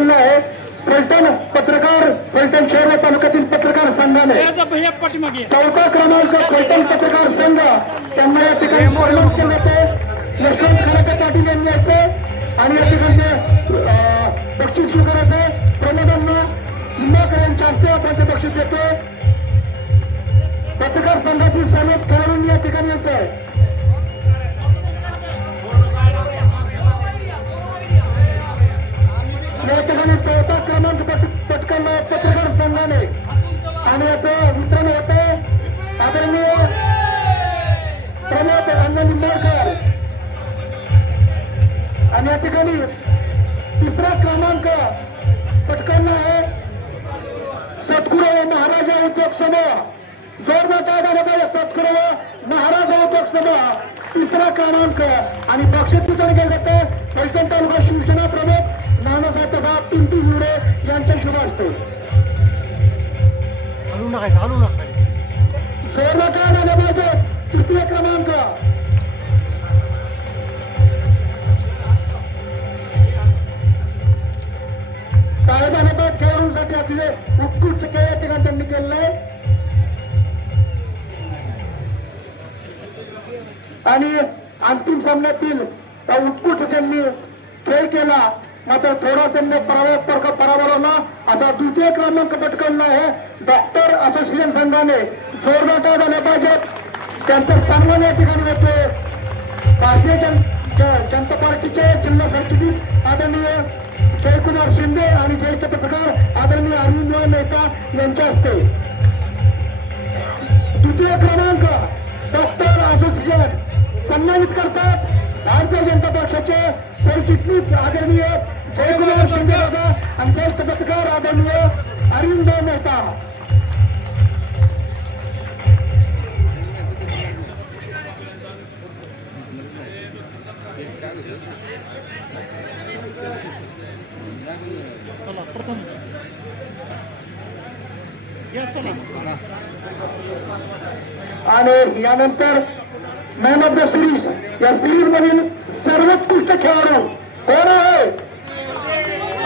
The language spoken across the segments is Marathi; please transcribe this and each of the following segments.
केलेलं आहे. फलटण पत्रकार फलटण शहर व तालुक्यातील पत्रकार संघाने चौथा क्रमांक फलटण पत्रकार संघ त्यांना या ठिकाणी खराटे पाटील यांनी याचं आणि या ठिकाणी अं, बक्षीस स्वीकारायचे. प्रमोदांना निंबाळकर यांच्या हस्ते आपण बक्षीस देतो पत्रकार संघातील सर्व खेळाडूंनी या ठिकाणी यायचं आहे आणि याचं वितरण होते आदरणीय प्रमोद अण्णा निंबाळकर. आणि या ठिकाणी तिसरा क्रमांक पटकावला आहे. सद्गुरू महाराजा उद्योग समूह जोरदार कायदा झाला पाहिजे महाराजा उद्योग समूह तिसरा क्रमांक. आणि बक्षीस वितरण केलं जातं. पैठण तालुका शिवसेना प्रमुख नानासाहेब साहेब पिंटू हिवरे यांच्या शुभ असते हलू नका हलू नका. तृतीय क्रमांक. टाळ्या खेळाडूंसाठी आपले उत्कृष्ट खेळ या ठिकाणी त्यांनी केलेलं आहे आणि अंतिम सामन्यातील त्या उत्कृष्ट त्यांनी खेळ केला. मात्र थोडा त्यांनी पराभव पर- पराभवला असा द्वितीय क्रमांक पटकावला आहे. डॉक्टर असोसिएशन संघाने जोरदार टाळ झाले पाहिजेत त्यांचं सन्मान या ठिकाणी होते. भारतीय जनता पार्टीचे जिल्हा सरचिटणीस आदरणीय जयकुमार शिंदे आणि ज्येष्ठ पत्रकार आदरणीय अरविंद मेहता यांच्या हस्ते. द्वितीय क्रमांक डॉक्टर असोसिएशन. सन्मानित करतात भारतीय जनता पक्षाचे सरचिटणीस आदरणीय जयकुमार शिंदे दादा आणि ज्येष्ठ पत्रकार आदरणीय अरविंद मेहता. आणि यानंतर मॅन ऑफ द सिरीज या सिरीज मधील सर्वोत्कृष्ट खेळाडू कोण आहे?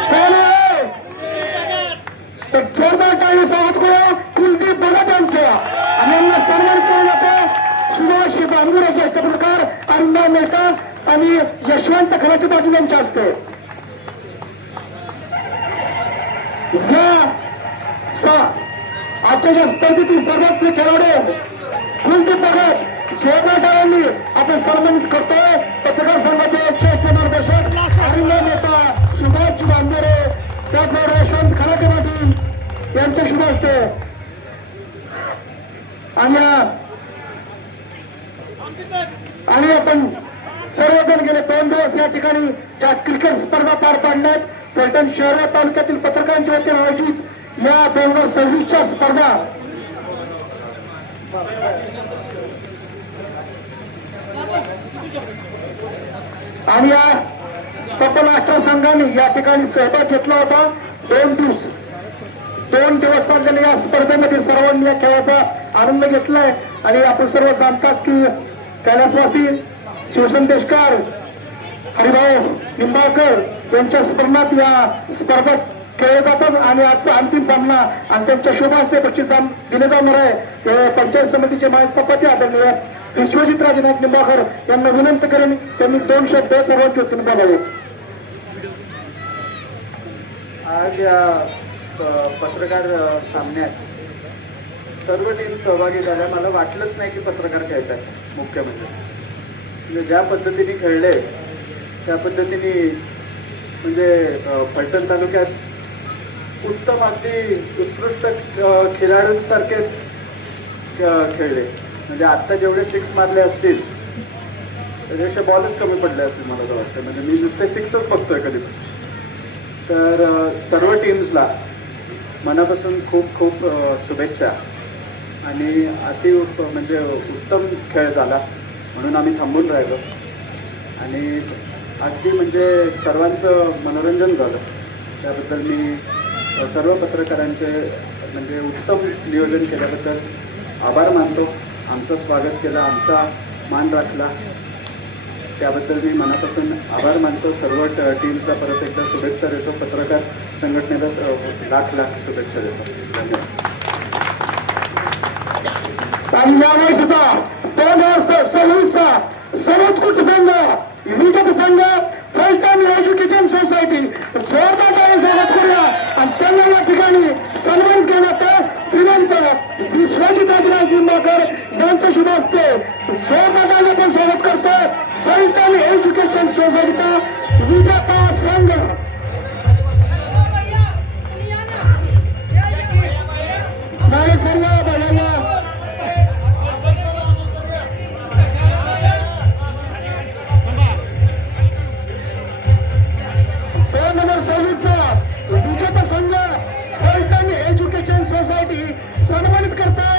कोण आहे? तर जोरदार टाळी सोबत कोण कुलदीप भगत यांच्या यांना सन्मान करण्यात सुभाष बांबुरे ज्येष्ठ पत्रकार अण्णा मेहता आणि यशवंत खराची पाटील यांच्या हस्ते. या आजच्या स्पर्धेतील सर्वोच्च खेळाडू कुलदीप भगत जोरदारांनी आपण सन्मानित करतोय. पत्रकार संघाचे ज्येष्ठ मार्गदर्शक अरुण नेता सुभाष बांबुरे त्याचबरोबर यशवंत खराटे पाटील यांचे शुभ असते आणि आणि आपण सर्वजण गेले दोन दिवस या ठिकाणी ज्या क्रिकेट स्पर्धा पार पाडण्यात फलटण शहर तालुक्यातील पत्रकारांच्या वतीने आयोजित या दोन हजार सव्वीसच्या स्पर्धा. आणि या तपराष्ट्र संघाने या ठिकाणी सहभाग घेतला होता. दोन दिवस दोन दिवस चाललेल्या या स्पर्धेमध्ये सर्वांनी या खेळाचा आनंद घेतलाय. आणि आपण सर्व जाणतात की कैलासवासी शिवसंदेशकार हरिभाऊ निंबाळकर यांच्या स्मरणात या स्पर्धा खेळले जातात. आणि आजचा अंतिम सामना आणि त्यांच्या शुभ हस्ते बक्षीस दिले जाणार आहे. पंचायत समितीचे माजी सभापती आदरणीय विश्वजित राजनाथ निंबाळकर यांना विनंती करेन त्यांनी दोन शब्द सर्वांच्या वतीने बोलावे. आज या प- पत्रकार सामन्यात सर्व टीम सहभागी झाल्या. मला वाटलंच नाही की पत्रकार खेळतात मुख्य म्हणजे म्हणजे ज्या पद्धतीने खेळले त्या पद्धतीने म्हणजे फलटण तालुक्यात उत्तम अगदी उत्कृष्ट खेळाडूंसारखेच खेळले. म्हणजे आत्ता जेवढे सिक्स मारले असतील त्याच्यापेक्षा बॉलच कमी पडले असतील मला तर वाटतं म्हणजे मी नुसते सिक्सच बघतोय कधी तर सर्व टीम्सला मनापासून खूप खूप शुभेच्छा. आणि अति म्हणजे उत्तम खेळ झाला म्हणून आम्ही थांबून राहिलो. आणि अगदी म्हणजे सर्वांचं मनोरंजन झालं. त्याबद्दल मी सर्व पत्रकारांचे म्हणजे उत्तम नियोजन केल्याबद्दल आभार मानतो. आमचं स्वागत केलं आमचा मान राखला. त्याबद्दल मी मनापासून आभार मानतो. सर्व टीमचा परत एकदा शुभेच्छा देतो. पत्रकार संघटनेला लाख लाख शुभेच्छा देतो. धन्यवाद. सुद्धा दोन हजार सव्वीसचा सर्वोत्कृष्ट संघ? विगत संघ? Phaltan education society. जोरदार टाळ्या करूया. आणि त्यांना या ठिकाणी सन्मान केला श्रीमंत विश्वजित राजराज निंबाळकर यांचं शुभ असते पण स्वागत करतो एज्युकेशन सोसायटीचा विजेता संघ. नाही सर्व बघायला दोन हजार सव्वीसचा विजेता संघ एज्युकेशन सोसायटी सन्मानित करतात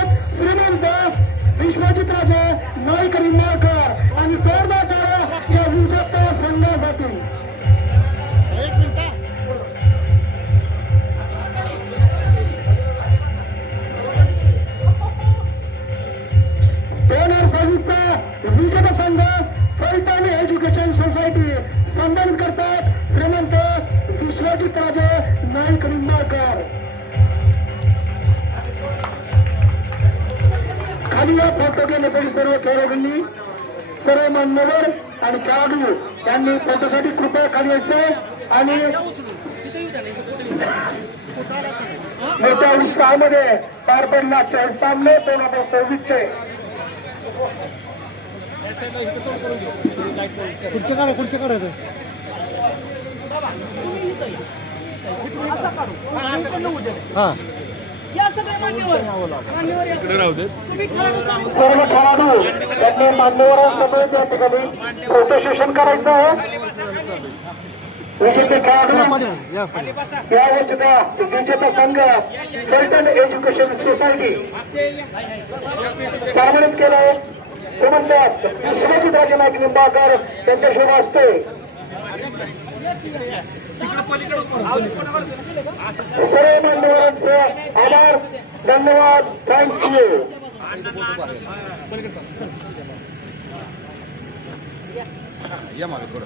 विजेता संघ फलटण एज्युकेशन सोसायटी. सन्मानित करतात श्रीमंत विश्वजित राजे नाईक निंबाळकर. खाली या फोटो घेण्यासाठी सर्व खेळाडूंनी सर्व मान्यवर आणि खेळाडू त्यांनी फोटोसाठी कृपया खाली यायचे आणि मोठ्या उत्साहामध्ये पार पडला खेळ सामने दोन हजार सव्वीसचे खुर्च्या काढा खुर्च्या काढा इथं. हा या सगळ्या मान्यवर मान्यवर या सगळ्या. तुम्ही खेळाडू सांगू सर्व खेळाडू त्यांनी मान्यवरांसमोर त्या ठिकाणी फोटो सेशन करायचं आहे. विजेते खेळाडू पाठीमागे, या पाठीमागे. या. वर्षीचा विजेता संघ फलटण एज्युकेशन सोसायटी सन्मानित केलं श्रीमंत शिवाजी राजे नाईक निंबाळकर त्यांच्या शुभ असते सर्व मान्यवरांचे आभार धन्यवाद थँक्यू थोडं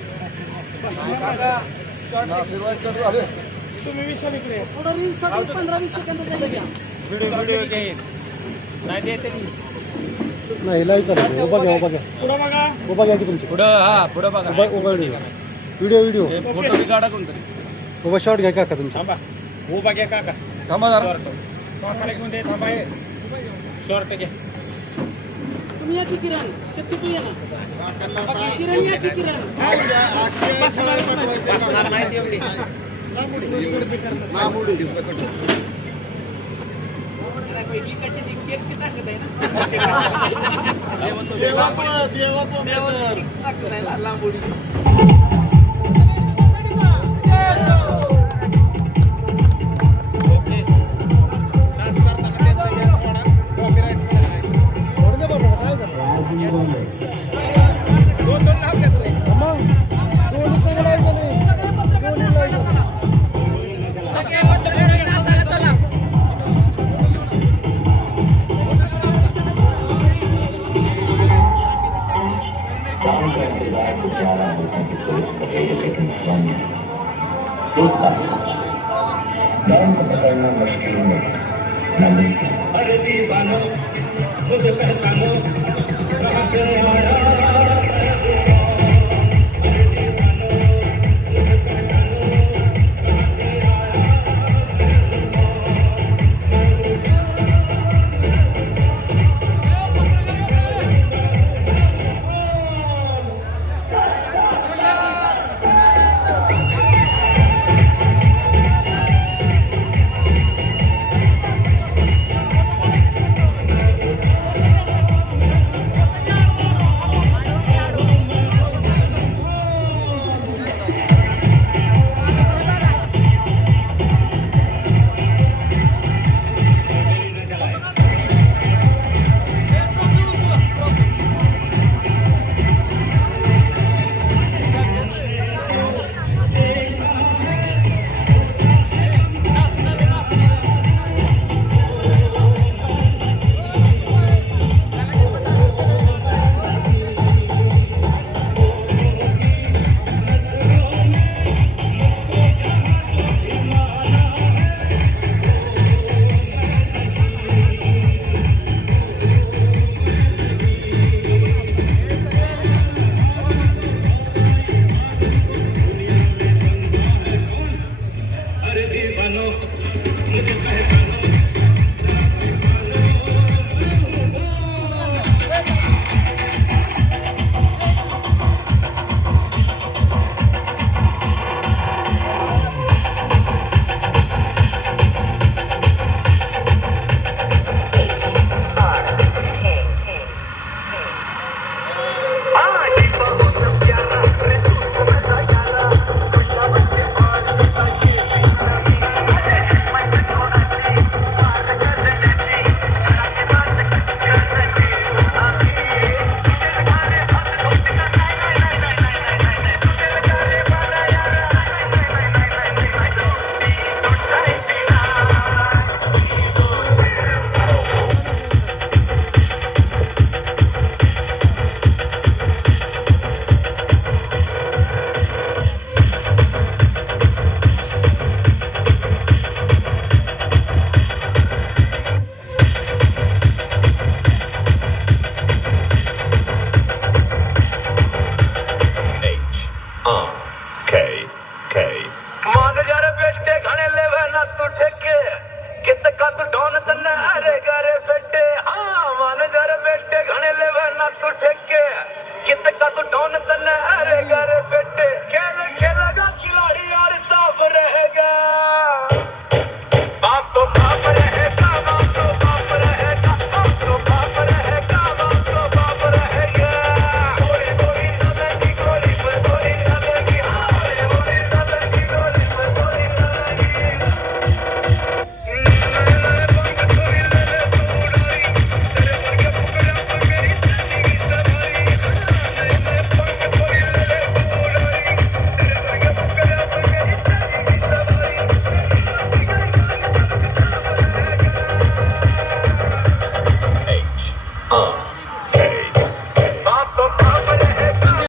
तुम्ही विशाल इकडे या. थोडं रील साठी पंधरा वीस सेकंद झाले घ्या. नाही लाईव्ह चालू आहे. उभा घ्या उभा घ्या. पुढं बघा. उभा घ्या की तुमची. पुढं हा पुढं बघा. उभा उभा व्हिडिओ व्हिडिओ व्हिडिओ हे फोटो बी काढा कोणतरी. उभा शॉट घ्या काका तुमचा. थांबा. उभा घ्या काका. थांबा जरा. काकाला घेऊन दे थांबा. शॉर्ट घ्या. तुम्ही या की किरण? शक्ती तू ये ना. किरण या की किरण. ही कशी ती केकची ताकद आहे ना ताकद आहे लांबुडी. अरे दीवानो